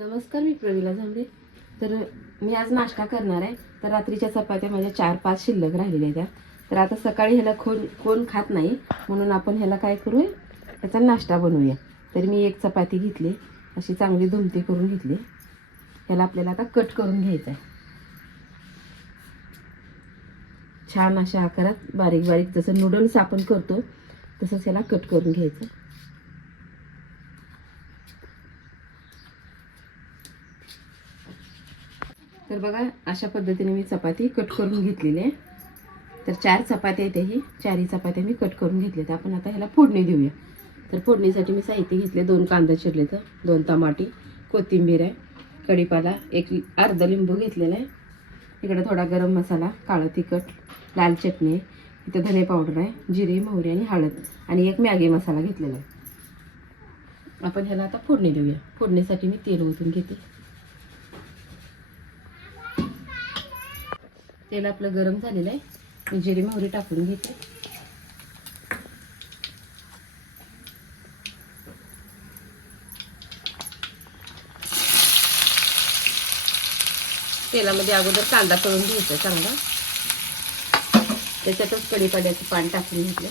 नमस्कार मी प्रवीला झांबरे तर मी आज नाश्ता करणार आहे. तर रात्रीच्या चपात्या माझ्या चार पाच शिल्लक राहिलेल्या आहेत त्या. तर आता सकाळी ह्याला कोण कोण खात नाही म्हणून आपण ह्याला काय करूया? त्याचा नाश्ता बनवूया. तर मी एक चपाती घेतली. अशी चांगली धुमती करून घेतली. ह्याला आपल्याला आता कट करून घ्यायचं आहे छान अशा आकारात बारीक बारीक जसं नूडल्स आपण करतो तसंच ह्याला कट करून घ्यायचं. तर बघा अशा पद्धतीने मी चपाती कट करून घेतलेली आहे. तर चार चपात्या आहेत ही. चारही चपात्या मी कट करून घेतल्या आपण आता ह्याला फोडणी देऊया. तर फोडणीसाठी मी साहित्य घेतले दोन कांदा चिरले तर दोन टमाटी कोथिंबीर आहे कढीपाला एक अर्धा लिंबू घेतलेला आहे. इकडे थोडा गरम मसाला काळं तिखट लाल चटणी आहे इथं धने पावडर आहे जिरे मोहरी आणि हळद आणि एक मॅगी मसाला घेतलेला आहे. आपण ह्याला आता फोडणी देऊया. फोडणीसाठी मी तेल ओतून घेते. तेल आपलं गरम झालेलं आहे. मी जिरी मोहरी टाकून घेते. तेलामध्ये अगोदर कांदा करून घ्यायचा चांगला. त्याच्यातच कडीपाड्याचं पान टाकून घेतलं.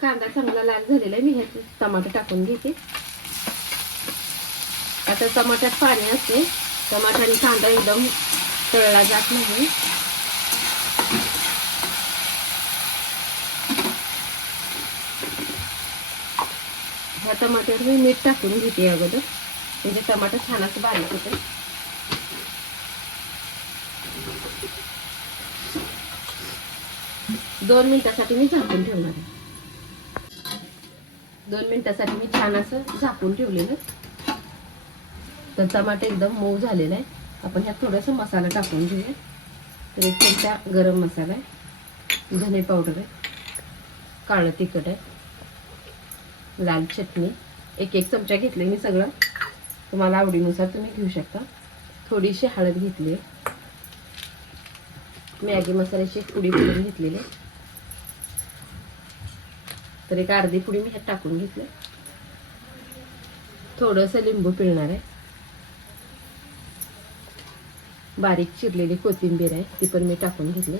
कांदा चांगला लाल झालेला आहे. मी ह्याचे टमाटर टाकून घेते. आता टमाट्यात पाणी असते. टमाटर आणि कांदा एकदम तळला जात नाही. ह्या टमाट्यावर मी मीठ टाकून घेते अगोदर. म्हणजे टमाटर छान असं बारीक होते. दोन मिनिटासाठी मी झाकून ठेवणार दोन मिनिटासाठी मी छान असं झाकून ठेवलेलं. तर टमाटे एकदम मऊ झालेला आहे आपण ह्यात थोडंसं मसाला टाकून घेऊया. तर एक चमचा गरम मसाला आहे. धने पावडर आहे. काळं तिखट आहे. लाल चटणी. एक एक चमचा घेतले मी सगळं. तुम्हाला आवडीनुसार तुम्ही घेऊ शकता. थोडीशी हळद घेतली आहे. मॅगी मसाल्याची एक पुडी करून घेतलेली आहे. तर एक अर्धी पुडी मी ह्यात टाकून घेतलं थोडंसं लिंबू पिळणार आहे. बारीक चिरलेली कोथिंबीर आहे ती पण मी टाकून घेतली.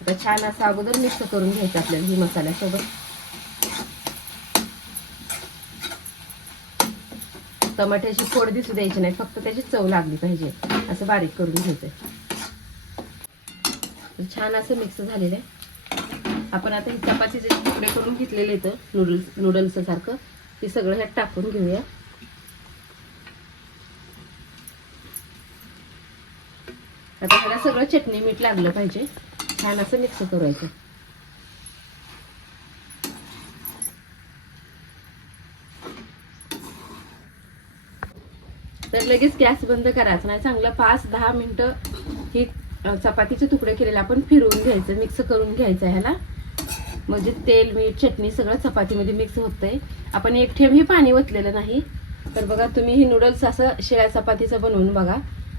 आता छान असं अगोदर मिक्स करून घ्यायचं आपल्याला ही मसाल्यासोबत. टमाट्याची फोड दिसू द्यायची नाही फक्त त्याची चव लागली पाहिजे. असं बारीक करून घ्यायचंय. छान असं मिक्स झालेलं आहे. आपण आता ही चपातीचे तुकडे करून घेतलेले इथं नूडल्स नूडल्स सारखं ते सगळं ह्यात टाकून घेऊया आता ह्याला सगळं चटणी मीठ लागलं पाहिजे. छान असं मिक्स करायचं. तर लगेच गॅस बंद करायचा नाही. चांगलं पाच दहा मिनटं ही चपातीचे तुकडे केलेले आपण फिरवून घ्यायचं मिक्स करून घ्यायचं ह्याला. म्हणजे तेल मीठ चटणी सगळं चपातीमध्ये मिक्स होतंय. आपण एक ठेव हे पाणी ओतलेलं नाही. तर बघा तुम्ही ही नूडल्स असं शिळ्या चपातीचं बनवून बघा.